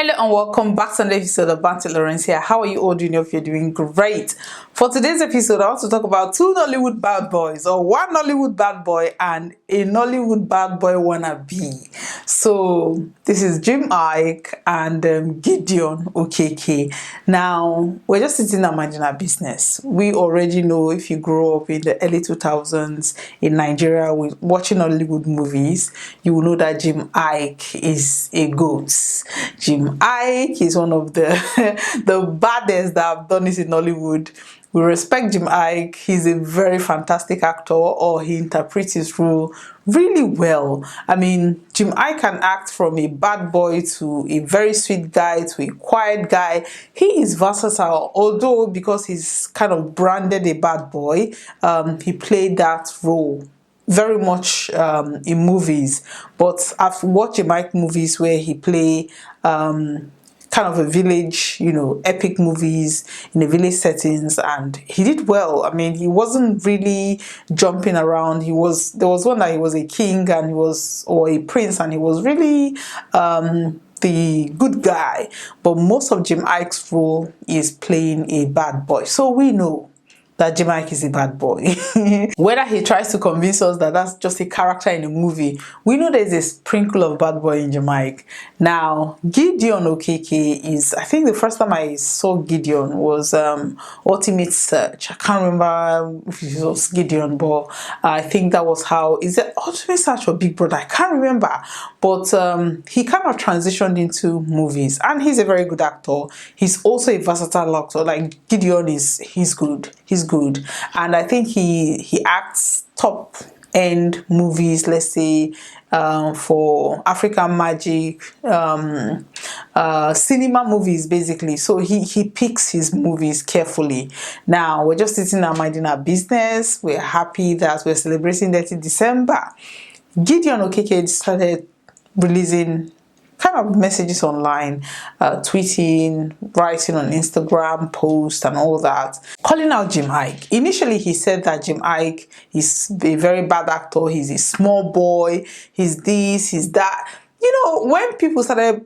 Hello and welcome back to another episode of Bantz Lawrencia. How are you all doing? If you're doing great. For today's episode, I want to talk about two Nollywood bad boys, or one Nollywood bad boy and a Nollywood bad boy wannabe. So this is Iyke and Gideon Okeke. Now we're just sitting and minding our business. We already know, if you grew up in the early 2000s in Nigeria with watching Hollywood movies, you will know that Iyke is a goat. Iyke is one of the the baddest that have done this in Nollywood. We respect Iyke. He's a very fantastic actor, or he interprets his role really well. I mean, Iyke can act from a bad boy to a very sweet guy to a quiet guy. He is versatile, although because he's kind of branded a bad boy, he played that role very much in movies. But I've watched Iyke movies where he play kind of a village, epic movies in a village settings, and he did well. I mean, he wasn't really jumping around. There was one that he was a king and or a prince, and he was really the good guy. But most of Iyke's role is playing a bad boy. So we know that Iyke is a bad boy. Whether he tries to convince us that that's just a character in a movie, we know there's a sprinkle of bad boy in Iyke. Now, Gideon Okeke is, I think the first time I saw Gideon was Ultimate Search. I can't remember if it was Gideon, but I think that was is it Ultimate Search or Big Brother? I can't remember. But he kind of transitioned into movies, and he's a very good actor. He's also a versatile actor. Like Gideon he's good. He's good, and I think he acts top end movies, let's say for African magic cinema movies, basically. So he picks his movies carefully. Now we're just sitting and minding our business. We're happy that we're celebrating 30 December. Gideon Okeke started releasing kind of messages online, tweeting, writing on Instagram, posts and all that, calling out Iyke. Initially, he said that Iyke is a very bad actor, he's a small boy, he's this, he's that. When people started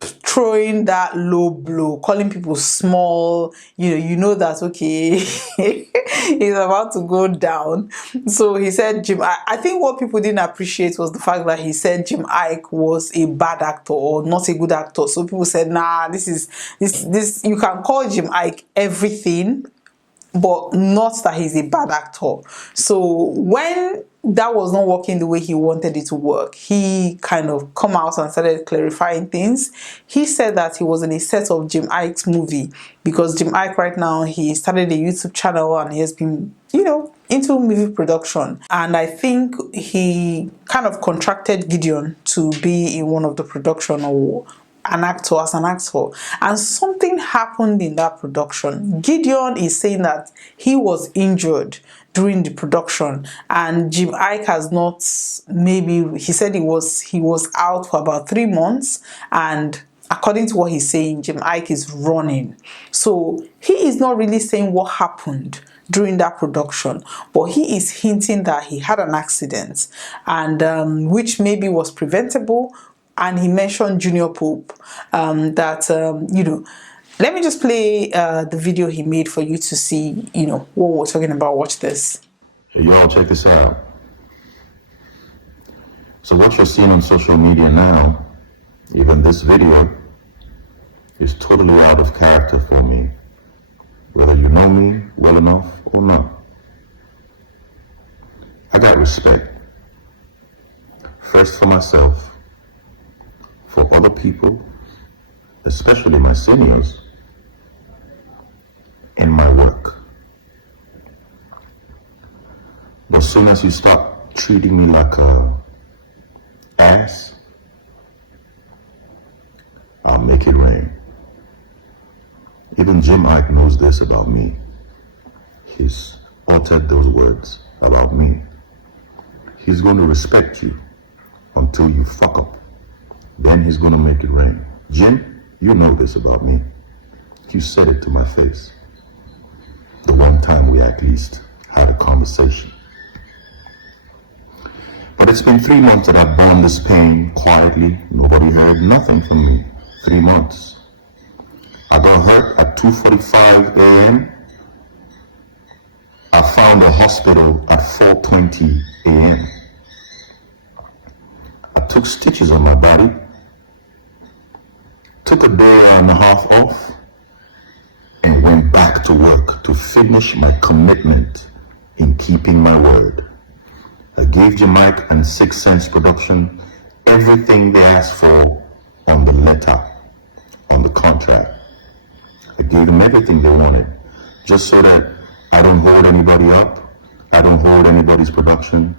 throwing that low blow, calling people small, you know that, okay, he's about to go down. So he said I think what people didn't appreciate was the fact that he said Iyke was a bad actor or not a good actor. So people said, nah, this you can call Iyke everything, but not that he's a bad actor. So when that was not working the way he wanted it to work, he kind of come out and started clarifying things. He said that he was in a set of Iyke's movie, because Iyke right now, he started a YouTube channel and he has been, into movie production. And I think he kind of contracted Gideon to be in one of the production, or an actor, and something happened in that production. Gideon is saying that he was injured during the production, and Iyke has not, maybe he said he was out for about 3 months, and according to what he's saying, Iyke is running. So he is not really saying what happened during that production, but he is hinting that he had an accident, and which maybe was preventable. And he mentioned Junior Pope, let me just play the video he made for you to see, what we're talking about. Watch this. Hey, y'all, check this out. So what you're seeing on social media now, even this video, is totally out of character for me, whether you know me well enough or not. I got respect, first for myself, for other people, especially my seniors, in my work. But as soon as you start treating me like a ass, I'll make it rain. Even Iyke knows this about me. He's uttered those words about me. He's going to respect you until you fuck up. Then he's gonna make it rain. Jim, you know this about me. You said it to my face. The one time we at least had a conversation. But it's been 3 months that I've borne this pain quietly. Nobody heard nothing from me. 3 months. I got hurt at 2:45 a.m. I found a hospital at 4:20 a.m. I took stitches on my body, took a day and a half off, and went back to work to finish my commitment in keeping my word. I gave Jamaica and 6 Sense Production everything they asked for on the letter, on the contract. I gave them everything they wanted, just so that I don't hold anybody up, I don't hold anybody's production,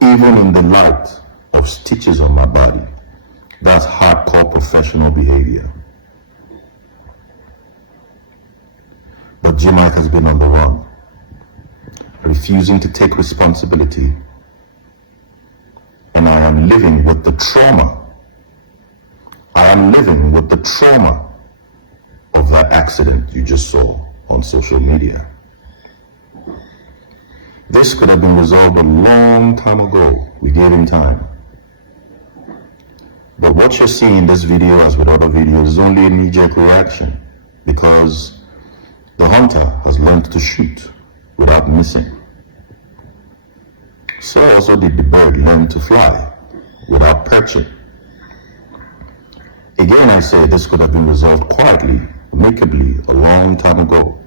even in the light of stitches on my body. That's hardcore professional behavior. But Jamaica has been on the run, refusing to take responsibility. And I am living with the trauma. I am living with the trauma of that accident you just saw on social media. This could have been resolved a long time ago. We gave him time. But what you're seeing in this video, as with other videos, is only a knee-jerk reaction, because the hunter has learned to shoot without missing. So also did the bird learn to fly without perching. Again, I say this could have been resolved quietly, amicably, a long time ago.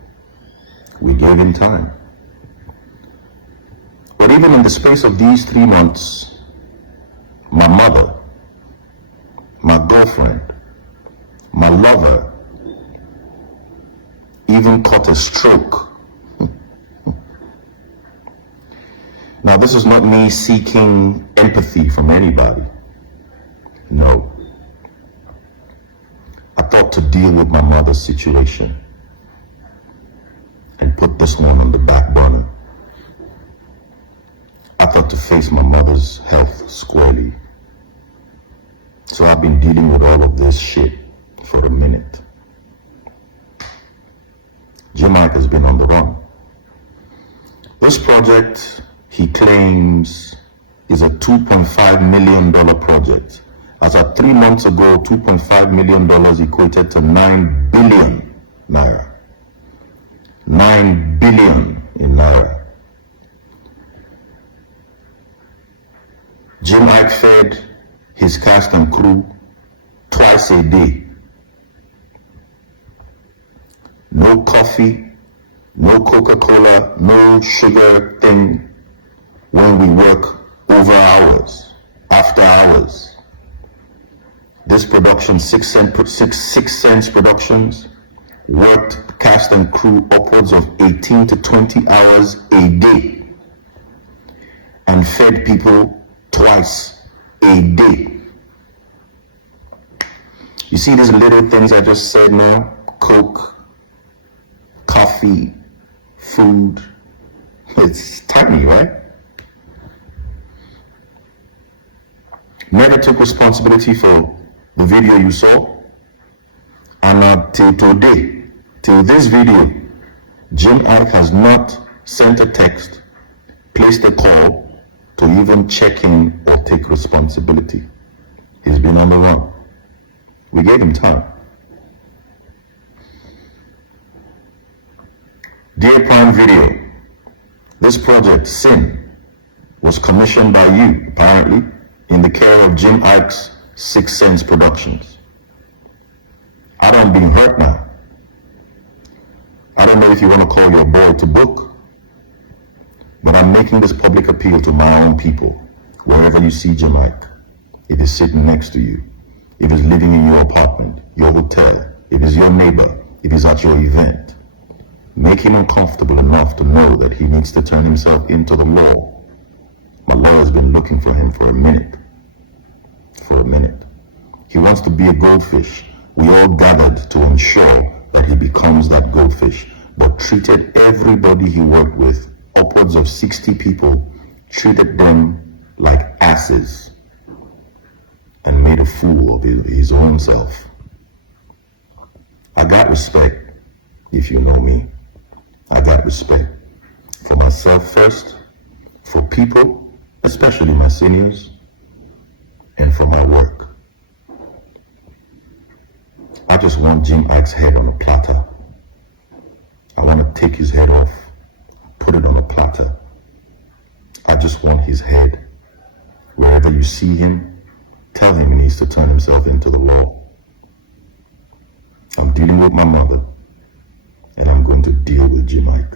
We gave him time. But even in the space of these 3 months, my mother, my girlfriend, my lover, even caught a stroke. Now, this is not me seeking empathy from anybody. No. I thought to deal with my mother's situation and put this one on the back burner. I thought to face my mother's health squarely. So I've been dealing with all of this shit for a minute. Jamaica has been on the run. This project, he claims, is a $2.5 million project. As of 3 months ago, $2.5 million equated to 9 billion naira. 9 billion in naira. Iyke fed his cast and crew twice a day. No coffee, no Coca-Cola, no sugar thing when we work over hours, after hours. This production, 6 Sense Productions, worked cast and crew upwards of 18 to 20 hours a day and fed people twice a day. You see these little things I just said now? Coke, coffee, food. It's tiny, right? Never took responsibility for the video you saw. And till today, till this video, Iyke has not sent a text, placed a call to even check in or take responsibility. He's been on the run. We gave him time. Dear Prime Video, this project, Sin, was commissioned by you, apparently, in the care of Iyke's 6 Sense Productions. I don't being hurt now. I don't know if you want to call your boy to book, but I'm making this public appeal to my own people, wherever you see Iyke. If he's sitting next to you, if he's living in your apartment, your hotel, if he's your neighbor, if he's at your event, make him uncomfortable enough to know that he needs to turn himself into the law. My lawyer's been looking for him for a minute. He wants to be a goldfish. We all gathered to ensure that he becomes that goldfish, but treated everybody he worked with, upwards of 60 people, treated them like asses and made a fool of his own self. I got respect, if you know me. I got respect for myself first, for people, especially my seniors, and for my work. just want Jim Ike's head on a platter. I want to take his head off, put it on a platter. I just want his head. Wherever you see him, tell him he needs to turn himself into the law. I'm dealing with my mother, and I'm going to deal with Jim Ike.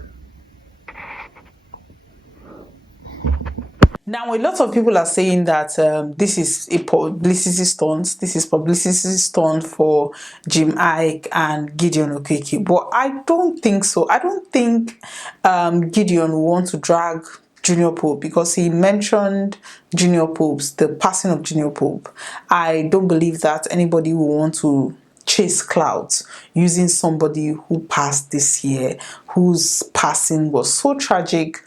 Now, a lot of people are saying that this is a publicity stunt. This is publicity stunt for Jim Ike and Gideon Okeke. But I don't think so. I don't think Gideon will want to drag Junior Pope because he mentioned Junior Pope's, the passing of Junior Pope. I don't believe that anybody will want to chase clouds using somebody who passed this year, whose passing was so tragic,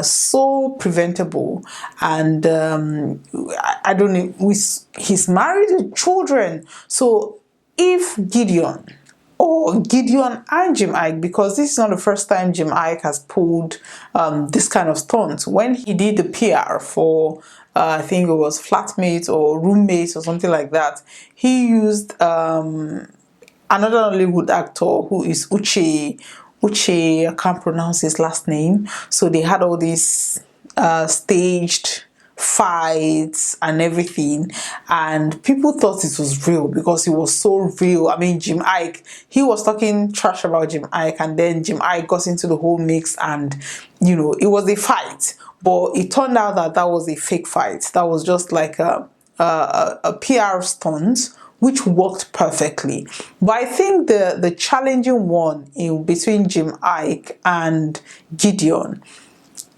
so preventable, and I don't know, he's married with children. So if Gideon and Jim Ike, because this is not the first time Jim Ike has pulled this kind of stunt. When he did the PR for I think it was flatmates or roommates or something like that, he used another Nollywood actor who is Uche, I can't pronounce his last name. So they had all these staged fights and everything, and people thought it was real because it was so real. I mean, Jim Ike, he was talking trash about Jim Ike, and then Jim Ike got into the whole mix, and it was a fight, but it turned out that was a fake fight. That was just like a PR stunt, which worked perfectly. But I think the challenging one between Jim Ike and Gideon,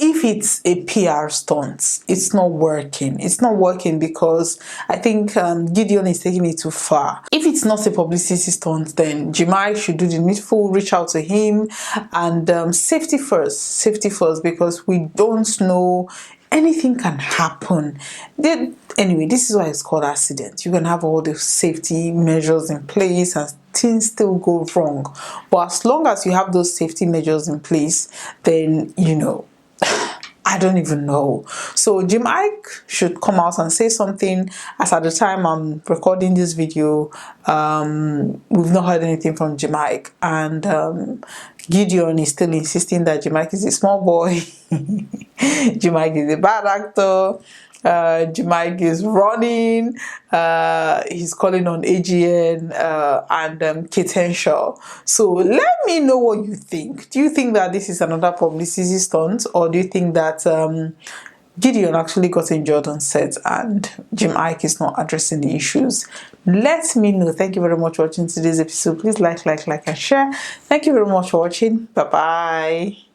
if it's a PR stunt, it's not working. It's not working because I think Gideon is taking it too far. If it's not a publicity stunt, then Jim Ike should do the needful, reach out to him, and safety first, because we don't know. Anything can happen. Anyway, this is why it's called accident. You can have all the safety measures in place and things still go wrong. But as long as you have those safety measures in place, then, I don't even know. So Jim Ike should come out and say something. As at the time I'm recording this video, we've not heard anything from Jim Ike, and Gideon is still insisting that Jim Ike is a small boy. Jim Ike is a bad actor. Jim Ike is running. He's calling on AGN and Potential. So let me know what you think. Do you think that this is another publicity stunt, or do you think that Gideon actually got injured on set and Jim Ike is not addressing the issues? Let me know. Thank you very much for watching today's episode. Please like and share. Thank you very much for watching. Bye bye.